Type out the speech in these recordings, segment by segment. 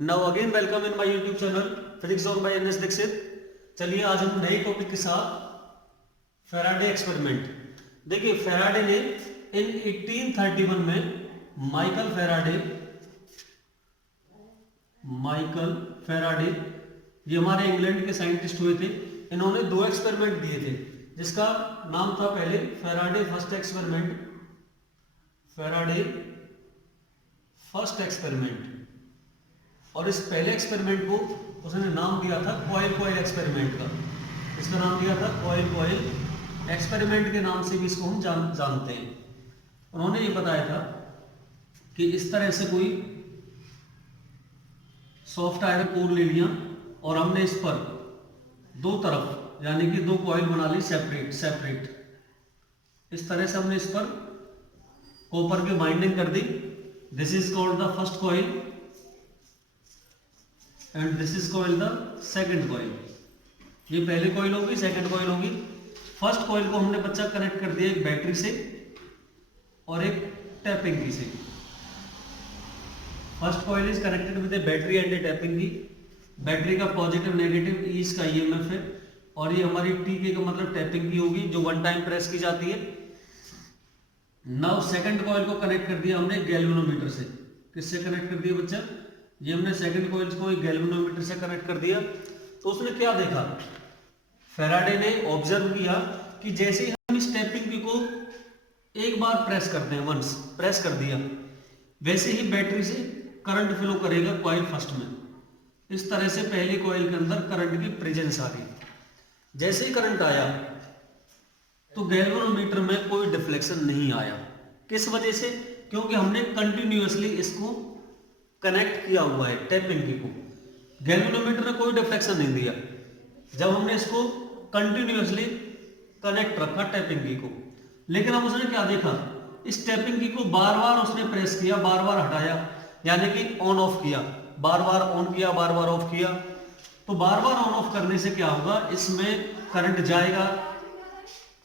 Now again welcome in my YouTube channel physics और bye NS Dixit. चलिए आज हम नए टॉपिक के साथ फैराडे एक्सपेरिमेंट। देखिए फैराडे ने इन 1831 में माइकल फैराडे ये हमारे इंग्लैंड के साइंटिस्ट हुए थे। इन्होंने दो एक्सपेरिमेंट दिए थे जिसका नाम था पहले फैराडे फर्स्ट एक्सपेरिमेंट और इस पहले एक्सपेरिमेंट को उसने नाम दिया था कॉइल एक्सपेरिमेंट का। इसका नाम दिया था कॉइल एक्सपेरिमेंट के नाम से भी इसको हम जानते हैं। उन्होंने ये बताया था कि इस तरह से कोई सॉफ्ट आयरन कोर ले लिया और हमने इस पर दो तरफ यानी कि दो कॉइल बना ली सेपरेट। इस तरह से हमने इस पर कॉपर की बाइंडिंग कर दी। This is called the first coil and this is called the second coil. ये पहली कॉइल होगी, सेकंड कॉइल होगी। फर्स्ट कॉइल को हमने बच्चा कनेक्ट कर दिया एक बैटरी से और एक टैपिंग की से। First coil is connected with a battery and a tapping की। बैटरी का पॉजिटिव नेगेटिव ई इसका ईएमएफ है और ये हमारी टी के का मतलब टैपिंग की होगी जो वन टाइम प्रेस की जाती है। नाउ सेकंड कॉइल को कनेक्ट कर दिया हमने गैल्वेनोमीटर से। किससे कनेक्ट कर दिया बच्चा? ये हमने सेकंड कॉइल को एक गैल्वेनोमीटर से कनेक्ट कर दिया। तो उसने क्या देखा, फैराडे ने ऑब्जर्व किया कि जैसे ही हम इस टैपिंग की को एक बार प्रेस करते हैं, वंस प्रेस कर दिया, वैसे ही बैटरी से करंट फ्लो करेगा कॉइल फर्स्ट में। इस तरह से पहले कॉइल के अंदर करंट की प्रेजेंस आ गई। जैसे ही करंट आया तो गैल्वेनोमीटर में कोई डिफ्लेक्शन नहीं आया। किस वजह से? क्योंकि हमने कंटिन्यूअसली इसको कनेक्ट किया हुआ है टैपिंग की को। गैल्वेनोमीटर ने कोई डिफ्लेक्शन नहीं दिया जब हमने इसको कंटिन्यूअसली कनेक्ट रखा टैपिंग की को। लेकिन अब उसने क्या देखा, इस टैपिंग की को बार बार उसने प्रेस किया, बार बार हटाया, यानी कि ऑन ऑफ किया, बार बार ऑन किया, बार बार ऑफ किया। तो बार बार ऑन ऑफ करने से क्या होगा, इसमें करंट जाएगा,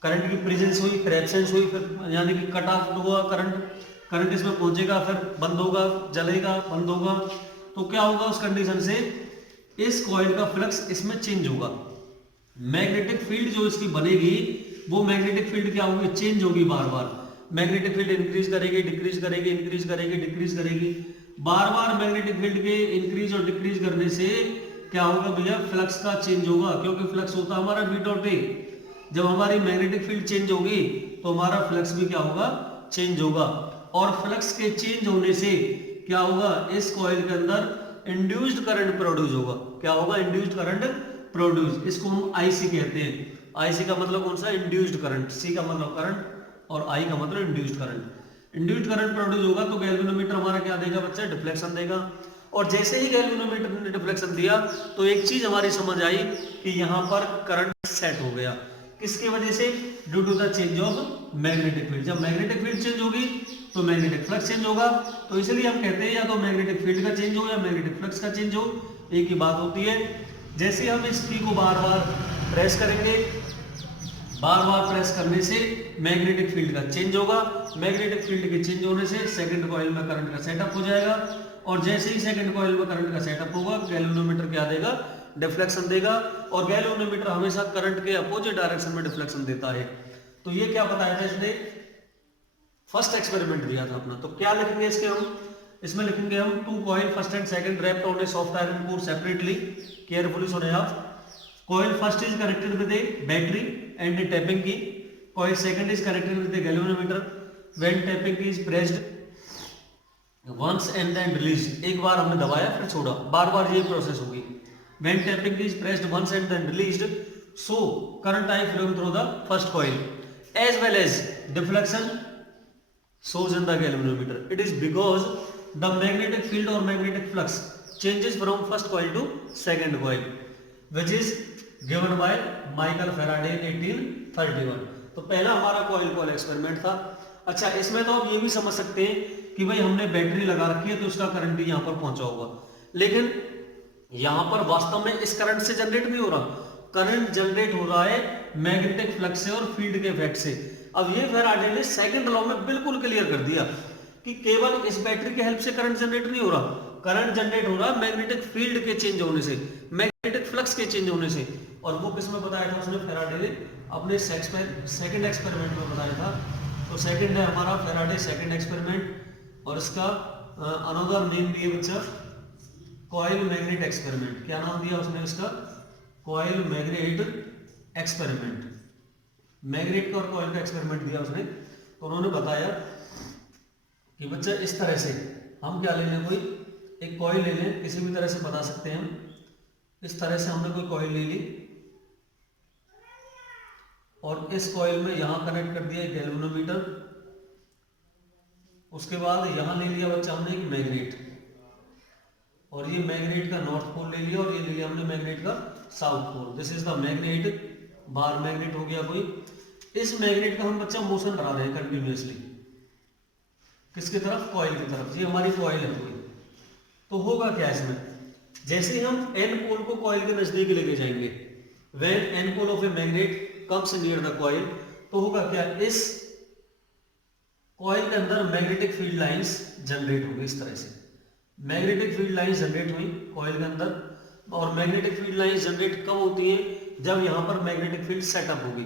करंट की प्रेजेंस हुई, फिर एब्सेंस हुई, फिर यानी कि कट ऑफ हुआ करंट इसमें पहुंचेगा, फिर बंद होगा, जलेगा, बंद होगा। तो क्या होगा उस कंडीशन से, इस कॉइल का फ्लक्स इसमें चेंज होगा। मैग्नेटिक फील्ड जो इसकी बनेगी वो मैग्नेटिक फील्ड क्या होगी, चेंज होगी बार बार। मैग्नेटिक फील्ड इंक्रीज करेगी, डिक्रीज करेगी, इंक्रीज करेगी, डिक्रीज करेगी। बार बार मैग्नेटिक फील्ड के इंक्रीज और डिक्रीज करने से क्या होगा भैया, फ्लक्स का चेंज होगा। क्योंकि फ्लक्स होता है हमारा बी डॉट ए। जब हमारी मैग्नेटिक फील्ड चेंज होगी तो हमारा फ्लक्स भी क्या होगा, चेंज होगा। और फ्लक्स के चेंज होने से क्या होगा, इस कॉइल के अंदर इंड्यूस्ड करंट प्रोड्यूस होगा। क्या होगा, इंड्यूस्ड करंट प्रोड्यूस। इसको हम आईसी कहते हैं। आईसी का मतलब कौन सा, इंड्यूस्ड करंट। सी का मतलब करंट और आई का मतलब induced current. Induced current produce होगा तो गैल्वेनोमीटर हमारा क्या देगा बच्चा, डिफ्लेक्शन देगा। और जैसे ही गैल्वेनोमीटर ने डिफ्लेक्शन दिया तो एक चीज हमारी समझ आई कि यहां पर करंट सेट हो गया। किसकी वजह से? Due to the change of magnetic field. जब मैग्नेटिक फील्ड चेंज होगी तो मैग्नेटिक फ्लक्स चेंज होगा। तो इसलिए हम कहते हैं या तो मैग्नेटिक फील्ड का चेंज हो या मैग्नेटिक फ्लक्स का चेंज हो, एक ही बात होती है। जैसे हम इस की को बार बार प्रेस करेंगे, बार बार प्रेस करने से मैग्नेटिक फील्ड का चेंज होगा। मैग्नेटिक फील्ड के चेंज होने से सेकंड कॉइल में करंट का सेटअप हो जाएगा। और जैसे ही सेकंड कॉइल में करंट का सेटअप होगा, गैल्वेनोमीटर क्या देगा, डिफ्लेक्शन देगा। और गैल्वेनोमीटर हमेशा करंट के अपोजिट डायरेक्शन में डिफ्लेक्शन देता है। तो ये क्या बताया था इसने, फर्स्ट एक्सपेरिमेंट दिया था अपना। तो क्या लिखेंगे इसके हम, इसमें लिखेंगे हम two coil first and second wrapped on a soft iron core separately. Carefully सुने आप। Coil first is connected with a battery and a tapping key. Coil second is connected with a galvanometer when tapping key is pressed once and then released. एक बार हमने दबाया फिर छोड़ा, बार बार ये process होगी। When tapping is pressed once and then released, so current I flowing through the first coil as well as deflection shows in the galvanometer. It is because the magnetic field or magnetic flux changes from first coil to second coil, which is given by Michael Faraday in 1831. तो पहला हमारा coil experiment था। अच्छा, इसमें तो आप ये भी समझ सकते हैं कि भाई हमने बैटरी लगा रखी है तो उसका करंट भी यहाँ पर पहुंचा होगा। लेकिन यहाँ पर वास्तव में इस करंट से जनरेट नहीं हो रहा, करंट जनरेट हो रहा है मैग्नेटिक फ्लक्स से और फील्ड के इफेक्ट से। अब ये फैराडे ने सेकंड लॉ में बिल्कुल क्लियर कर दिया कि केवल इस बैटरी के हेल्प से करंट जनरेट नहीं हो रहा, करंट जनरेट हो रहा है मैग्नेटिक फील्ड के चेंज होने से, मैग्नेटिक फ्लक्स के चेंज होने से। और वो किसमें बताया था उसने, फैराडे ने अपने सेकंड एक्सपेरिमेंट में बताया था। तो सेकंड है हमारा फैराडे सेकंड एक्सपेरिमेंट, और इसका अनदर नेम भी है बच्चा कॉइल मैग्नेट एक्सपेरिमेंट। क्या नाम दिया उसने इसका, कॉइल मैग्नेट एक्सपेरिमेंट। मैग्नेट का और कॉइल का एक्सपेरिमेंट दिया उसने। तो उन्होंने बताया कि बच्चा इस तरह से हम क्या ले लें, कोई एक कॉइल ले लें, किसी भी तरह से बता सकते हैं हम। इस तरह से हमने कोई कॉइल ले ली और इस कॉइल में यहां कनेक्ट कर दिया एक गैल्वेनोमीटर। उसके बाद यहां ले लिया बच्चा हमने एक मैग्नेट, और ये मैग्नेट का नॉर्थ पोल ले लिया, और ये ले लिया हमने मैग्नेट का south pole. This is the magnet, bar magnet हो गया कोई। इस मैग्नेट का हम बच्चा मोशन करा रहे हैं कंटिन्यूअसली, किसकी तरफ, कॉइल की तरफ। ये हमारी कॉइल है कोई। तो होगा क्या इसमें, जैसे ही हम एन पोल को कॉइल के नजदीक लेके जाएंगे, when an pole of a magnet comes near the coil, तो होगा क्या, इस कॉइल के अंदर मैग्नेटिक फील्ड लाइंस जनरेट होगी। इस तरह से मैग्नेटिक फील्ड लाइंस जनरेट हुई कॉइल के अंदर। और मैग्नेटिक फील्ड लाइंस जनरेट कब होती है, जब यहां पर मैग्नेटिक फील्ड सेटअप होगी।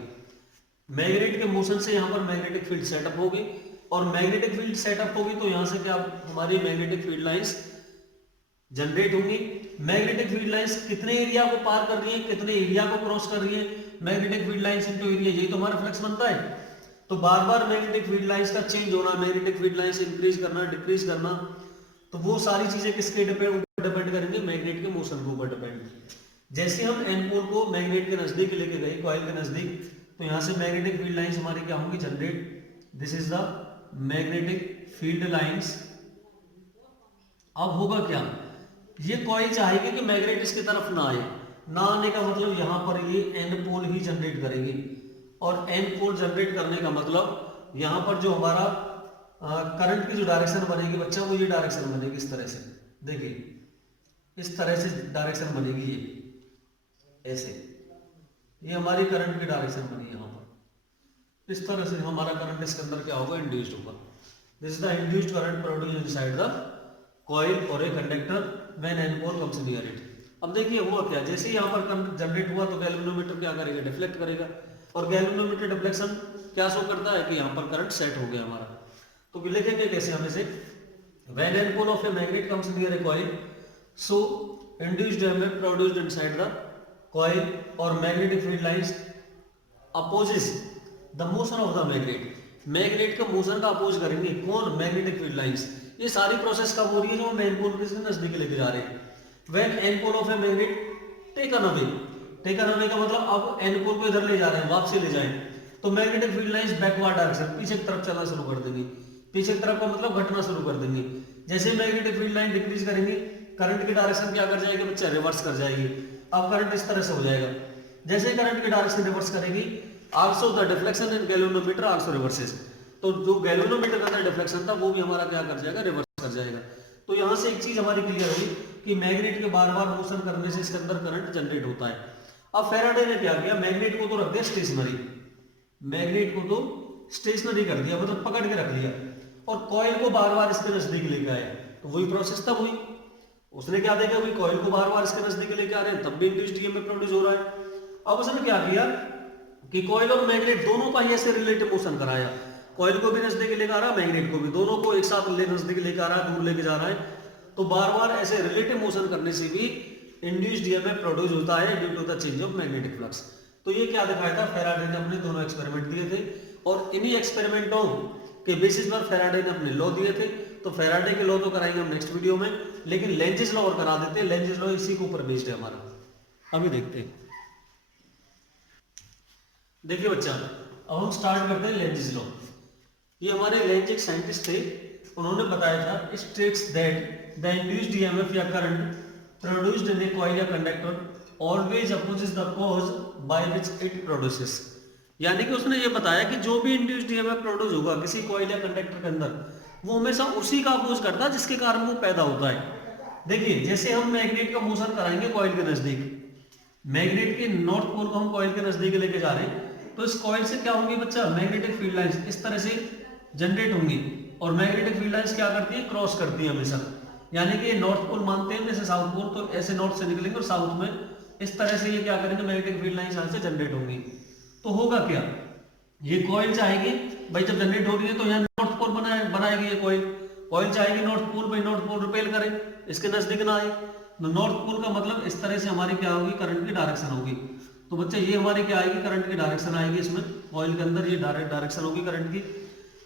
मैग्नेट के मोशन से यहां पर मैग्नेटिक फील्ड सेटअप होगी, और मैग्नेटिक फील्ड सेटअप होगी तो यहां से क्या हमारी मैग्नेटिक फील्ड लाइंस जनरेट होंगी। मैग्नेटिक फील्ड लाइंस कितने एरिया को पार कर रही है, कितने एरिया को क्रॉस कर रही है, magnetic field lines into area, यही तो हमारा फ्लक्स बनता है। तो बार बार मैग्नेटिक फील्ड लाइंस का चेंज होना, मैग्नेटिक फील्ड लाइंस इंक्रीज करना, डिक्रीज करना, तो वो सारी चीजें किसके डिपेंड करेंगे, मैग्नेट के मोशन के ऊपर डिपेंड। जैसे हम एन पोल को मैग्नेट के नजदीक लेके गए, कॉइल के नजदीक, तो यहां से मैग्नेटिक फील्ड लाइंस हमारी क्या होंगी, generate. This is the magnetic field lines. अब होगा क्या, ये कॉइल चाहेगी कि मैग्नेट इसकी तरफ ना आए, ना आने का मतलब यहां पर ये एन पोल ही जनरेट करेगी, और एन पोल जनरेट करने का मतलब यहां पर जो हमारा करंट की जो डायरेक्शन बनेगी बच्चा, वो ये डायरेक्शन बनेगी इस तरह से। देखिए इस तरह से डायरेक्शन बनेगी, ये ऐसे, ये हमारी करंट की डायरेक्शन बनी यहां पर। इस तरह से हमारा करंट इसके अंदर क्या होगा, इंड्यूस्ड होगा। This is the induced current produced inside the coil और a conductor when an pole comes near it. अब देखिए हुआ क्या, जैसे ही यहाँ पर करंट जनरेट हुआ तो गैल्वेनोमीटर क्या करेगा, डिफ्लेक्ट करेगा, और गैल्वेनोमीटर डिफ्लेक्शन क्या शो करता है कि यहाँ पर करंट सेट हो गया हमारा। तो लिखेंगे कैसे हम इसे, when an pole of a magnet comes near a coil, so induced EMF produced inside the coil और magnetic field lines opposes the motion of the magnet. Magnet का मोशन का अपोज करेंगे कौन, मैग्नेटिक फील्ड लाइंस। ये सारी process कब हो रही है, जो हम एन पोल के नजदीक लेके जा रहे हैं। When an pole of a magnet taken away, taken away का मतलब अब एन पोल को इधर ले जा रहे हैं, वापसी ले जाएं, तो magnetic field lines backward direction, पीछे की तरफ चलना शुरू कर देंगे। पीछे की तरफ का मतलब घटना शुरू कर देंगे। जैसे मैग्नेटिक फील्ड लाइन डिक्रीज करेंगे, करंट की डायरेक्शन क्या कर जाएगी बच्चा, रिवर्स कर जाएगी। अब करंट इस तरह से हो जाएगा, जैसे करंट की डायरेक्शन रिवर्स करेगी, also the deflection in galvanometer also reverses. तो जो गैल्वेनोमीटर का अंदर डिफ्लेक्शन था वो भी हमारा क्या कर जाएगा, रिवर्स कर जाएगा। तो यहां से एक चीज हमारी क्लियर हुई कि मैग्नेट के बार बार मोशन करने से इसके अंदर करंट जनरेट होता है। अब फैराडे ने क्या किया, मैग्नेट को तो रख दिया स्टेशनरी, मैग्नेट को तो स्टेशनरी कर दिया, मतलब पकड़ के रख लिया, और कॉइल को बार बार इसके नजदीक लेके आए। तो वही प्रोसेस तब हुई, उसने क्या देखा, वही कॉइल को बार बार इसके नजदीक लेके आ रहे हैं, तब भी इंड्यूस्ड EMF प्रोड्यूस हो रहा है। अब उसने क्या किया कि कॉइल और मैग्नेट दोनों का ही ऐसे रिलेटिव मोशन कराया, कॉइल को भी नजदीक लेकर आ रहा है, मैग्नेट को भी, दोनों को एक साथ नजदीक लेकर आ रहा है, दूर लेके जा रहा है। तो बार बार ऐसे रिलेटिव मोशन करने से भी इंड्यूस्ड EMF प्रोड्यूस होता है due to the change of magnetic flux. तो ये क्या दिखाया था, फैराडे ने अपने दोनों एक्सपेरिमेंट दिए थे, और इन्हीं एक्सपेरिमेंटों के बेसिस पर फैराडे ने अपने लॉ दिए थे। तो फैराडे के लॉ तो कराएंगे हम नेक्स्ट वीडियो में, लेकिन लेंजेस लॉ और करा देते हैं। लेंजेस लॉ इसी के ऊपर बेस्ड है हमारा, अभी देखते हैं। देखिए बच्चा, अब हम स्टार्ट करते हैं लेंजेस लॉ। ये हमारे लेंज एक साइंटिस्ट थे, उन्होंने बताया था states that the induced EMF या current produced in a coil या conductor always opposes the cause by which it produces. यानी कि उसने ये बताया कि जो भी इंड्यूस्ड EMF प्रोड्यूस होगा किसी कॉइल या कंडक्टर के अंदर, वो हमेशा उसी का अपोज करता है जिसके कारण वो पैदा होता है। देखिए जैसे हम मैग्नेट का मोशन कराएंगे कॉइल के नजदीक, मैग्नेट के नॉर्थ पोल को हम कॉइल के नजदीक लेके जा रहे हैं, तो इस कॉइल से क्या होंगी बच्चा, मैग्नेटिक फील्ड लाइंस इस तरह से जनरेट होंगी, और मैग्नेटिक फील्ड लाइंस क्या करती है, क्रॉस करती है हमेशा। यानी कि नॉर्थ पोल मानते हैं जैसे साउथ पोल, तो ऐसे नॉर्थ से निकलेंगे और साउथ में इस तरह से ये क्या करेंगे, मैग्नेटिक फील्ड लाइंस यहाँ से जनरेट होंगी। तो होगा क्या, ये कॉइल चाहेगी भाई जब जनरेट हो रही है तो यहाँ नॉर्थ पोल बनाएगी ये कॉइल चाहेगी नॉर्थ पोल, भाई नॉर्थ पोल रिपेल करे, इसके नजदीक ना आए। तो नॉर्थ पोल का मतलब इस तरह से हमारी क्या होगी, करंट की डायरेक्शन होगी। तो बच्चे ये हमारी क्या आएगी, करंट की डायरेक्शन आएगी इसमें, कॉइल के अंदर ये डायरेक्शन होगी करंट की।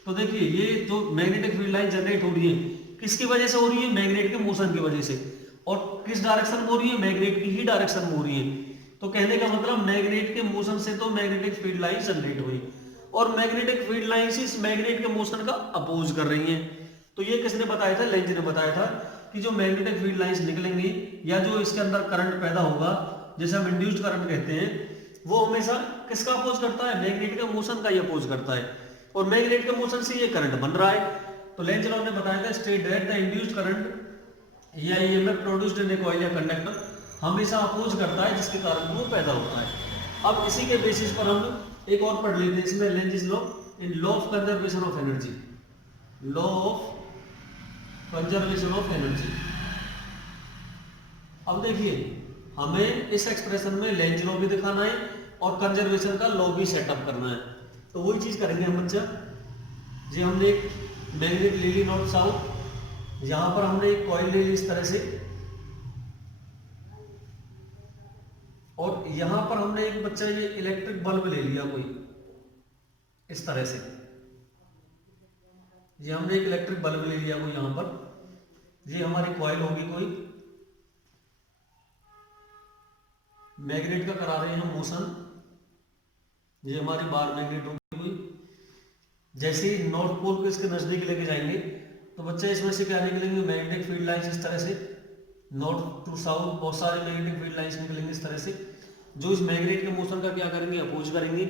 तो देखिए ये जो मैग्नेटिक फील्ड लाइन जनरेट हो रही है किसकी वजह से हो रही है, मैग्नेट के मोशन की वजह से। और किस डायरेक्शन में हो रही है, मैग्नेट की ही डायरेक्शन में हो रही है। तो कहने का मतलब मैग्नेट के मोशन से तो मैग्नेटिक फील्ड लाइन जनरेट हुई, और मैग्नेटिक फील्ड लाइंस इस मैग्नेट के मोशन का अपोज कर रही हैं। तो ये किसने बताया था, लेंज ने बताया था कि जो मैग्नेटिक फील्ड लाइंस निकलेंगी या जो इसके अंदर करंट पैदा होगा, जैसे हम इंड्यूस्ड करंट कहते हैं, वो हमेशा किसका अपोज करता है, मैग्नेट के मोशन का ही अपोज करता है। और मैग्नेट के मोशन से ये करंट बन रहा है। तो लेंज लॉ ने बताया था state that the induced current या EMF produced in a coil या कंडक्टर हमेशा अपोज करता है जिसके कारण वो पैदा होता है। अब इसी के बेसिस पर हम एक और पढ़ लेते हैं इसमें, Lenz law in law of conservation of energy, law of conservation of energy. अब देखिए हमें इस एक्सप्रेशन में लेंज लॉ भी दिखाना है और कंजर्वेशन का लॉ भी सेटअप करना है। तो वही चीज करेंगे हम बच्चा। जी हमने एक मैग्नेट ले ली नॉर्थ साउथ, यहां पर हमने एक कॉइल ले ली इस तरह से, और यहां पर हमने एक बच्चा ये इलेक्ट्रिक बल्ब ले लिया कोई इस तरह से, ये हमने एक इलेक्ट्रिक बल्ब ले लिया कोई यहां पर, ये हमारी कॉइल होगी कोई, मैग्नेट का करा रहे हैं मोशन, ये हमारी बार मैग्नेट होगी कोई। जैसे ही नॉर्थ पोल को इसके नजदीक लेके जाएंगे तो बच्चे इसमें से क्या निकलेंगे, मैग्नेटिक फील्ड लाइंस इस तरह से, नॉर्थ टू साउथ बहुत सारे मैग्नेटिक फील्ड लाइंस निकलेंगे इस तरह से, जो इस मैग्नेट के मोशन का क्या करेंगे, अपोज करेंगे।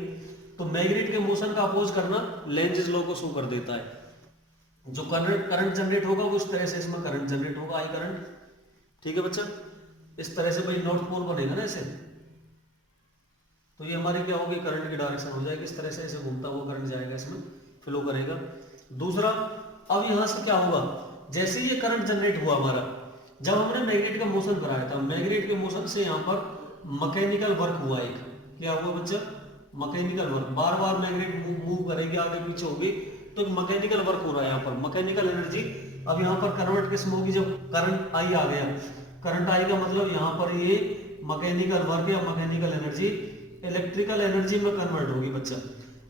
तो मैग्नेट के मोशन का अपोज करना लेंज लॉ को शो कर देता है। जो करंट जनरेट होगा वो इस तरह से इसमें करंट जनरेट होगा, आई करंट। ठीक है बच्चा, इस तरह से भाई नॉर्थ पोल बनेगा ना ऐसे, तो ये हमारी क्या होगी, करंट की डायरेक्शन हो जाएगी इस तरह से, ऐसे घूमता हुआ करंट जाएगा इसमें, फ्लो करेगा। दूसरा, अब यहां से क्या होगा, जैसे ये करंट जनरेट हुआ हमारा, जब हमने मैग्नेट का मोशन कराया था, मैग्नेट के मोशन से यहाँ पर मैकेनिकल वर्क हुआ, एक क्या हुआ बच्चा, मैकेनिकल वर्क। बार बार मैग्नेट मूव करेगी, आगे पीछे होगी, तो मैकेनिकल वर्क हो रहा है यहाँ पर, मैकेनिकल एनर्जी। अब यहाँ पर कन्वर्ट किस में होगी, जब करंट आई आ गया, करंट आई का मतलब यहाँ पर ये मैकेनिकल वर्क या मैकेनिकल एनर्जी इलेक्ट्रिकल एनर्जी में कन्वर्ट होगी बच्चा।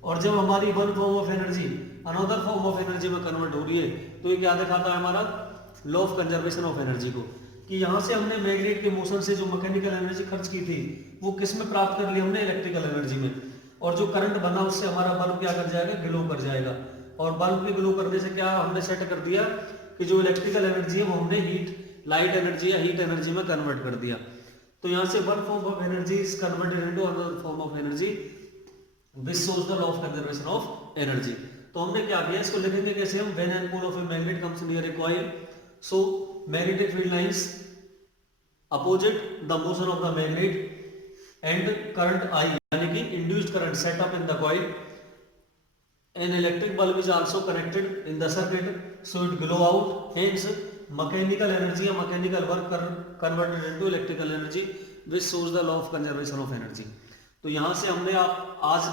और जब हमारी one form of energy another form of energy में कन्वर्ट हो रही है, तो ये क्या दिखाता है हमारा, law of conservation of energy को, कि यहाँ से हमने मैग्नेट के मोशन से जो मैकेनिकल एनर्जी खर्च की थी वो किस में प्राप्त कर ली हमने, इलेक्ट्रिकल एनर्जी में। और जो करंट बना उससे हमारा बल्ब क्या कर जाएगा, ग्लो कर जाएगा। और बल्ब के ग्लो करने से क्या हमने सेट कर दिया कि जो इलेक्ट्रिकल एनर्जी है वो हमने हीट, लाइट एनर्जी या हीट एनर्जी में कन्वर्ट कर दिया। तो यहाँ से one form of energy is converted into another form of energy, this shows the law of conservation of energy. तो हमने क्या किया, इसको लिखेंगे कैसे हम, when an pole of a magnet comes near a coil, so magnetic field lines opposite the motion of the magnet and current I, यानी कि induced current set up in the coil, an electric bulb is also connected in the circuit, so it glow out, hence mechanical energy या mechanical work converted into electrical energy, which shows the law of conservation of energy। तो यहाँ से हमने आज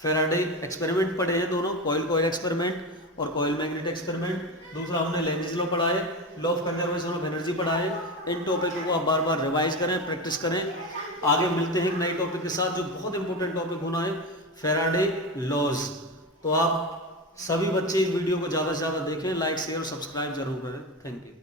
Faraday experiment पढ़े हैं दोनों, coil experiment और कॉइल मैग्नेट एक्सपेरिमेंट। दूसरा हमने लेंज लॉ पढ़ा है, law of conservation of energy पढ़ा है। इन टॉपिक को आप बार बार रिवाइज करें, प्रैक्टिस करें। आगे मिलते हैं एक नए टॉपिक के साथ जो बहुत इंपॉर्टेंट टॉपिक होना है, फैराडे लॉज। तो आप सभी बच्चे इस वीडियो को ज़्यादा से ज़्यादा देखें, लाइक शेयर और सब्सक्राइब जरूर करें। Thank you.